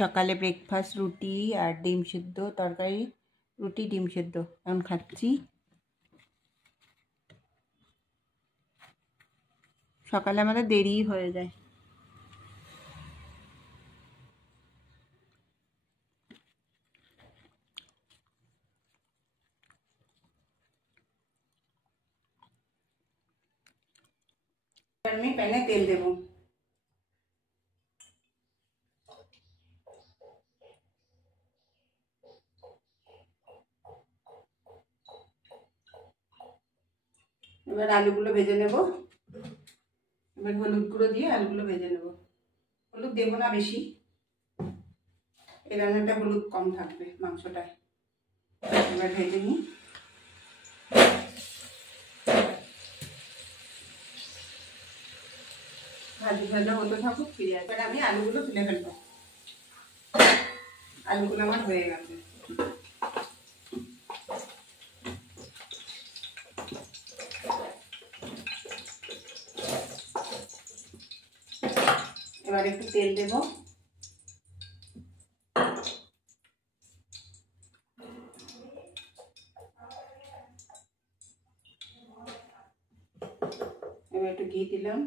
সকালে ব্রেকফাস্ট রুটি আর ডিম সিদ্ধ তরকারি, রুটি ডিম সিদ্ধ এখন খাচ্ছি। সকালে আমাদের দেরি হয়ে যায়। আমি প্যানে তেল দেবো। এবার আলুগুলো ভেজে নেব। এবার হলুদ গুঁড়ো দিয়ে আলুগুলো ভেজে নেব। হলুদ দেবো না বেশি, এই রান্নাটা হলুদ কম থাকবে মাংসটায়। এবার ভেজে নিই। ভাজা হতে থাকুক, ফিরে আসবে। আমি আলুগুলো তুলে ফেলবো। আলুগুলো আমার হয়ে গেছে। এবার একটু তেল দেবো। এবার একটু ঘি দিলাম।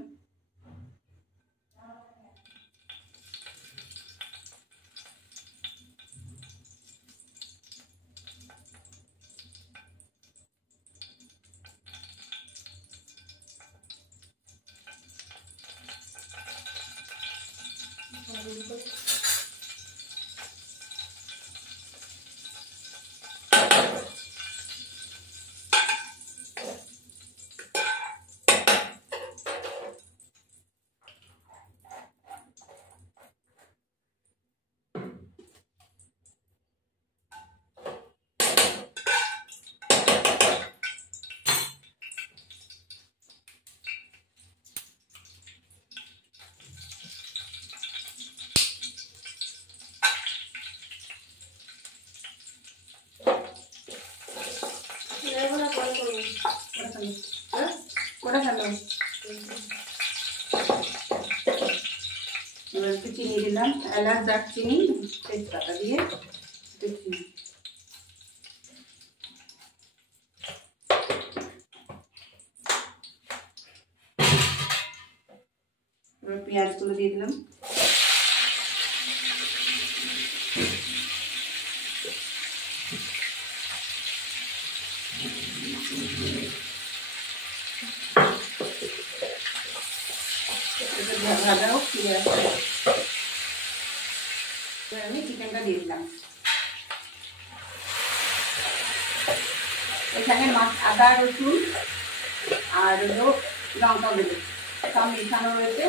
এবার একটু চিনি দিলাম, এলাচ দারচিনি তেজপাতা দিয়ে একটু চিনি। এবার পেঁয়াজগুলো দিয়ে দিলাম। ভাজা হোক, ফিরে আসবে। এবার আমি চিকেনটা দিয়ে দিলাম। এখানে আদা রসুন আর হলো লঙ্কা গুঁড়ো সব মেশানো রয়েছে।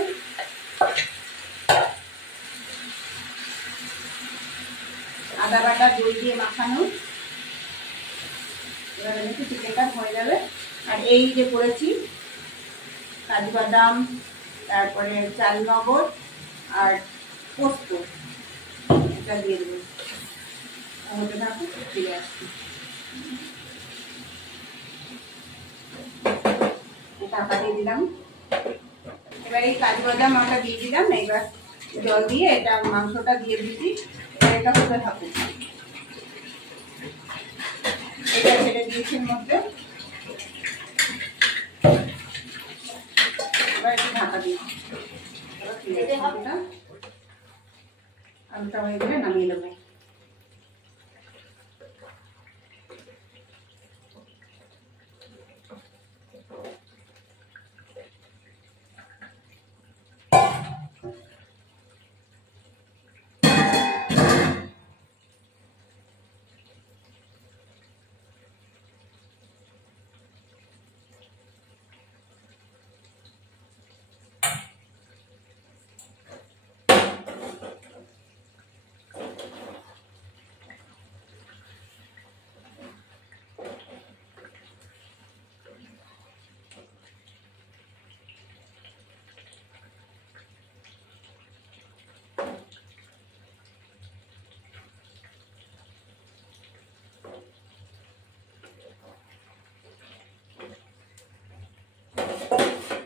আদা বাটা দই দিয়ে মাখানো। এবার একটু চিকেনটা হয়ে যাবে। আর এই যে করেছি কাজু বাদাম, তারপরে চাল মগজ আর পোস্ত, এটা দিয়ে দেবো। হতে থাকুক, ফিরে আসছি। ঢাকা দিয়ে দিলাম। এবার এই কাজু বাদাম আমরা দিয়ে দিলাম। এবার জল দিয়ে এটা মাংসটা দিয়ে দিচ্ছি। এটা হতে থাকুক। এটা ছেড়ে দিয়েছি এর মধ্যে। এবার একটু ঢাকা দিই। আলুটা হয়ে গেলে নামিয়ে দেবো।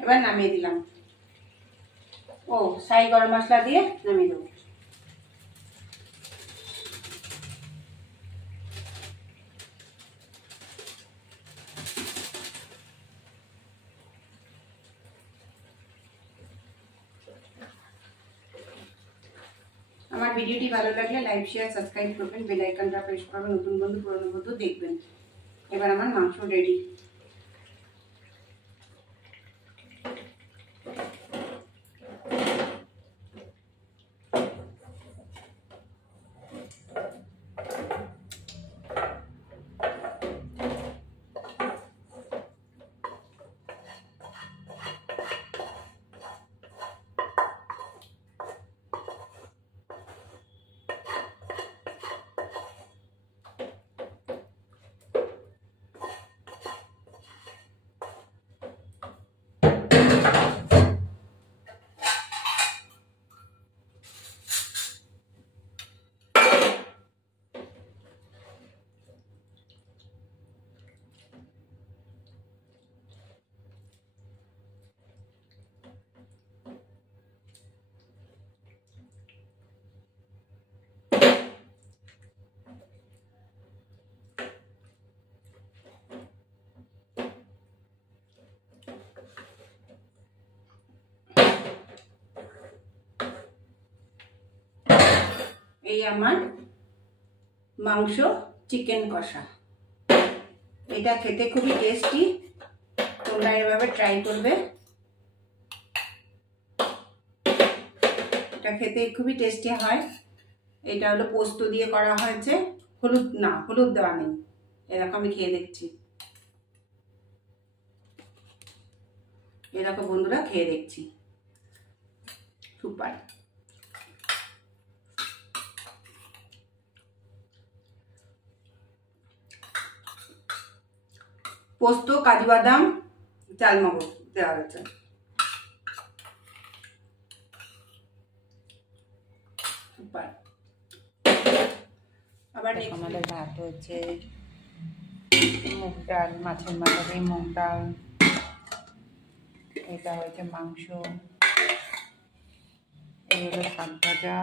এবার নামিয়ে দিলাম। ও সাই গরম মশলা দিয়ে নামিয়ে দেবো। আমার ভিডিওটি ভালো লাগলে লাইক শেয়ার সাবস্ক্রাইব করবেন, বেল আইকনটা প্রেস করবেন, নতুন বন্ধু পুরনো বন্ধু দেখবেন। এবার আমার মাংস রেডি। এই আমার মাংস চিকেন কষা। এটা খেতে খুবই টেস্টি, তোমরা এভাবে ট্রাই করবে। এটা খেতে খুবই টেস্টি হয়। এটা হলো পোস্ত দিয়ে করা হয়েছে, হলুদ দেওয়া নেই। এরকম আমি খেয়ে দেখছি, এরকম বন্ধুরা খেয়ে দেখছি, সুপার। পোস্ত, কাজু বাদাম, চালমগজ দেওয়া হয়েছে। সুপার। আবার আমাদের ভাত হচ্ছে মুগ ডাল, মাছের মাথা দিয়ে মুগ ডাল, এটা হয়েছে মাংস, এই হলো শাক ভাজা,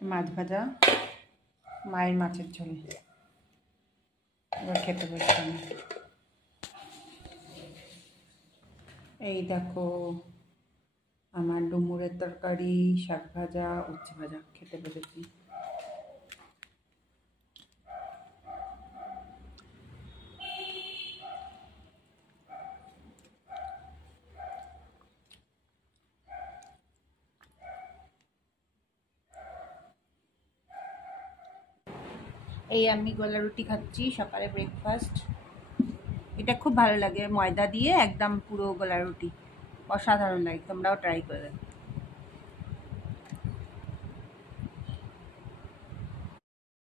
মাছ ভাজা, মায়ের মাছের ঝোল। এবার খেতে বসছি আমি। এই দেখো আমার ডুমুরের তরকারি, শাক ভাজা, উচ্ছে ভাজা, খেতে বসেছি। এই আমি গোলা রুটি খাচ্ছি, সকালে ব্রেকফাস্ট। এটা খুব ভালো লাগে, ময়দা দিয়ে একদম পুরো গোলা রুটি, অসাধারণ লাগে। তোমরাও ট্রাই করবে।